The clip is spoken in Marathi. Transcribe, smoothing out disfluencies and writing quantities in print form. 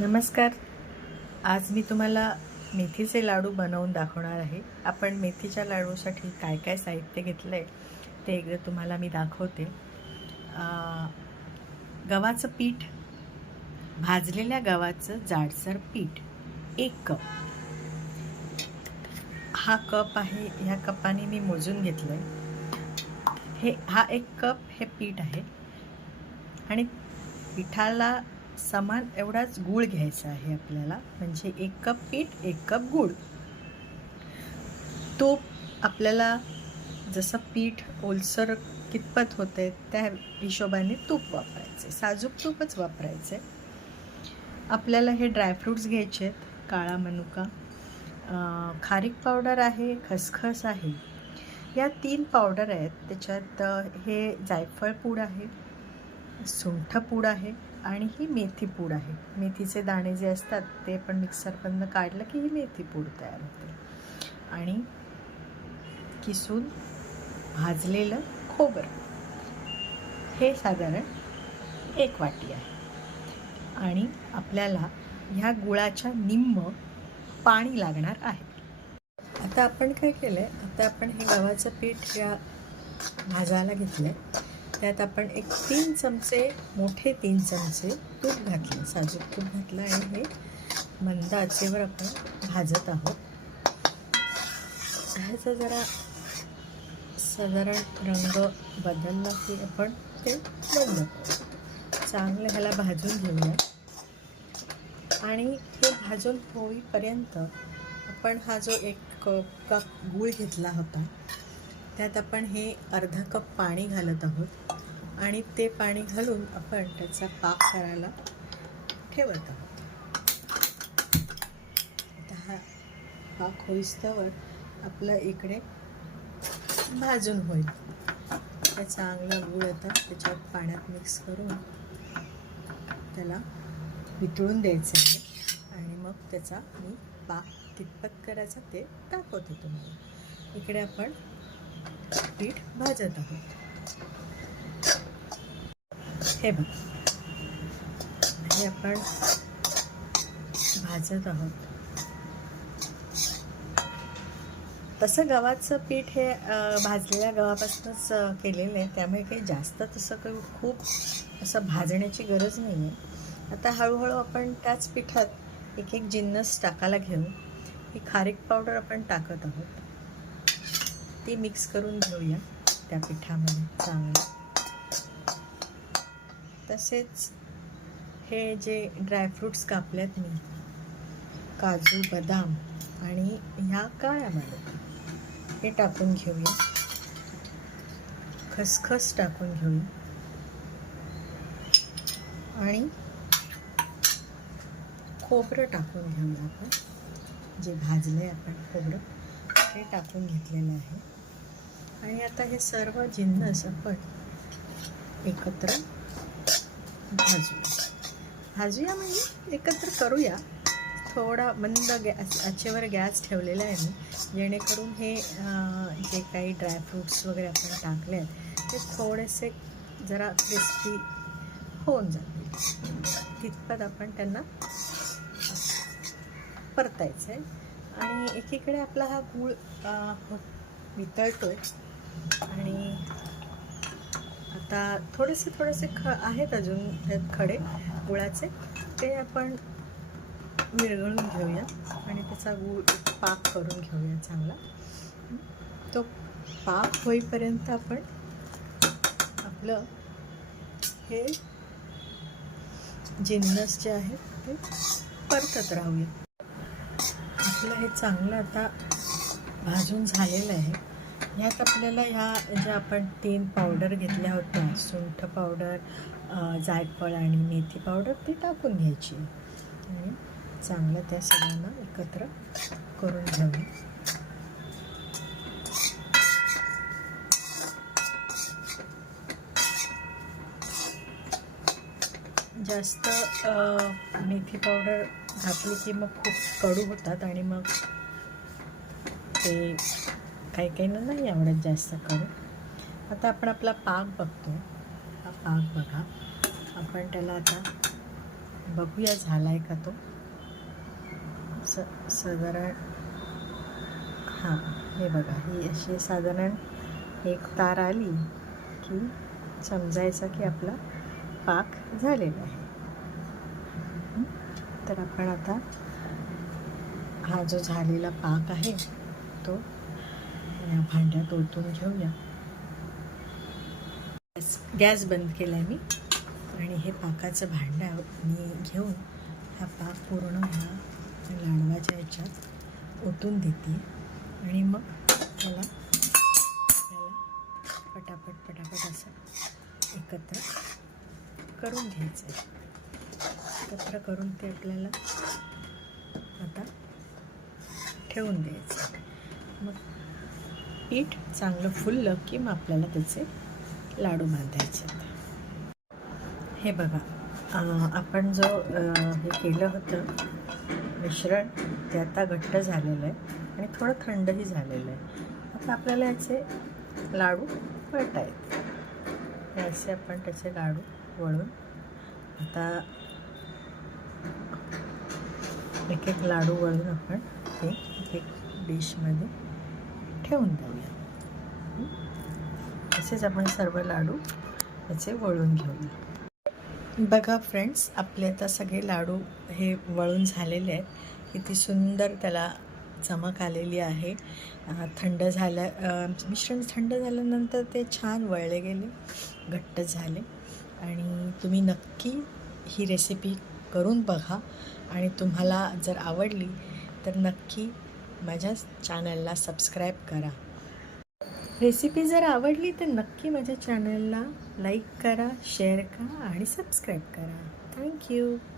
नमस्कार. आज मी तुम्हाला मेथीचे लाडू बनवून दाखवणार आहे. आपण मेथीच्या लाडूसाठी काय काय साहित्य घेतलं आहे ते एकदा तुम्हाला मी दाखवते. गव्हाचं पीठ, भाजलेल्या गव्हाचं जाडसर पीठ 1 कप. हा कप आहे, ह्या कपाने मी मोजून घेतलं आहे. हा 1 कप हे पीठ आहे आणि पिठाला समान एवढाच गूळ घ्यायचा आहे आपल्याला. म्हणजे 1 कप पीठ 1 कप गूळ. तूप आपल्याला जसं पीठ ओलसर कितपत होते त्या हिशोबाने तूप वापरायचे, साजूक तूपच वापरायचे. आपल्याला हे ड्रायफ्रूट्स घ्यायचे आहेत. काळा मनुका, खारीक पावडर आहे, खसखस आहे. या 3 पावडर आहेत. त्याच्यात हे जायफळ पूड आहे, सुंठ पूड आहे आणि ही मेथी पूड आहे. मेथीचे दाणे जे असतात ते पण मिक्सरमधनं काढलं की ही मेथी पूड तयार होते. आणि किसून भाजलेलं खोबरं हे साधारण 1 वाटी आहे. आणि आपल्याला ह्या गुळाच्या निम्म पाणी लागणार आहे. आता आपण काय केलं आहे, आता आपण हे गव्हाचं पीठ या भाजायला घेतलं आहे. त्यात आपण 3 चमचे, मोठे 3 चमचे तूप घातले, साजूक तूप घातलं आणि हे मंद आचेवर आपण भाजत आहोत. ह्याचा जरा साधारण रंग बदलला की आपण ते बंद करू. चांगलं ह्याला भाजून घेऊया. आणि हे भाजून होईपर्यंत आपण हा जो 1 कप गूळ घेतला होता त्यात आपण हे अर्धा कप पाणी घालत आहोत आणि ते पाणी घालून आपण त्याचा पाक करायला ठेवत आहोत. आता हा पाक होईस्तोवर आपलं इकडे भाजून होईल. हे चांगला गूळ आता त्याच्यात पाण्यात मिक्स करून त्याला वितळून द्यायचं आहे आणि मग त्याचा मी पाक कितपत करायचा ते दाखवते तुम्हाला. इकडे आपण पीठ भाजत आहोत. हे बघ, हे आपण भाजत आहोत. तसं गव्हाचं पीठ हे भाजलेल्या गव्हापासूनच केलेलं आहे, त्यामुळे काही जास्त तसं काही खूप असं भाजण्याची गरज नाही आहे. आता हळूहळू आपण त्याच पिठात एक एक जिन्नस टाकायला घेऊ. ही खारीक पावडर आपण टाकत आहोत, ती मिक्स करून घेऊया त्या पिठामध्ये चांगलं. तसेच हे जे ड्रायफ्रूट्स कापल्यात मी, काजू, बदाम आणि ह्या काळ्या मनुका, हे टाकून घेऊया. खसखस टाकून घेऊया आणि खोबरं टाकून घेऊया. आपण जे भाजले आपण खोबरं ते टाकून घेतलेलं आहे. आणि आता हे सर्व जिन्नस आपण एकत्र भाजूया म्हणजे एकत्र करूया. थोडा मंद आचेवर गॅस ठेवलेला आहे मी, जेणेकरून हे जे काही ड्रायफ्रूट्स वगैरे आपण टाकले आहेत ते थोडेसे जरा क्रिस्पी होऊन जातील. तितपत आपण त्यांना परतायचं आहे. आणि एकीकडे आपला हा गूळ वितळतोय आणि आता थोडेसे आहेत अजून त्यात खडे गुळाचे, ते आपण विरघळून घेऊया आणि त्याचा गूळ पाक करून घेऊया चांगला. तो पाक होईपर्यंत आपण आपलं हे जिन्नस जे आहे ते परतत राहूया. आपलं हे चांगलं आता भाजून झालेलं आहे. ह्यात आपल्याला ह्या ज्या आपण 3 पावडर घेतल्या होत्या, सुंठ पावडर, जायफळ आणि मेथी पावडर, ती टाकून घ्यायची आणि चांगलं त्या सगळ्यांना एकत्र करून घ्यावे. जास्त मेथी पावडर घातली की मग खूप कडू होतात आणि मग ते काही काहींना नाही आवडत जास्त कडू. आता आपण आपला पाक बघतो. हा पाक बघा, आपण त्याला आता बघूया झालाय का तो. साधारण हां, हे बघा, ही अशी साधारण एक तार आली की समजायचं की आपला पाक झालेला आहे. तर आपण आता हा जो झालेला पाक आहे तो या भांड्यात ओतून घेऊया. गॅस बंद केला मी आणि हे पाकाचं भांडं मी घेऊन हा पाक पूर्ण ह्या लाडवाच्या ह्याच्यात ओतून देते आणि मग त्याला पटापट असं एकत्र करून घ्यायचं आहे. एकत्र करून ते आपल्याला आता ठेवून द्यायचं. मग पीठ चांगलं फुललं की मग आपल्याला त्याचे लाडू बांधायचे. हे बघा, आपण जो हे केलं होतं मिश्रण ते आता घट्ट झालेलं आहे आणि थोडं थंडही झालेलं आहे. आता आपल्याला याचे लाडू वळता येते. असे आपण त्याचे लाडू वळून आता एक एक लाडू वळून आपण ते एक डिशमध्ये ठेवून देऊया. असेच आपण सर्व लाडू याचे वळून घेऊया. बघा फ्रेंड्स, आपले आता सगळे लाडू हे वळून झालेले आहेत. किती सुंदर त्याला चमक आलेली आहे. थंड झालं, मिश्रण थंड झाल्यानंतर ते छान वळले गेले, घट्ट झाले. आणि तुम्ही नक्की ही रेसिपी करून बघा आणि तुम्हाला जर आवडली तर नक्की माझ्या चॅनलला सबस्क्राईब करा. रेसिपी जर आवडली तर नक्की माझ्या चॅनलला लाईक करा, शेअर करा आणि सबस्क्राईब करा. थँक्यू.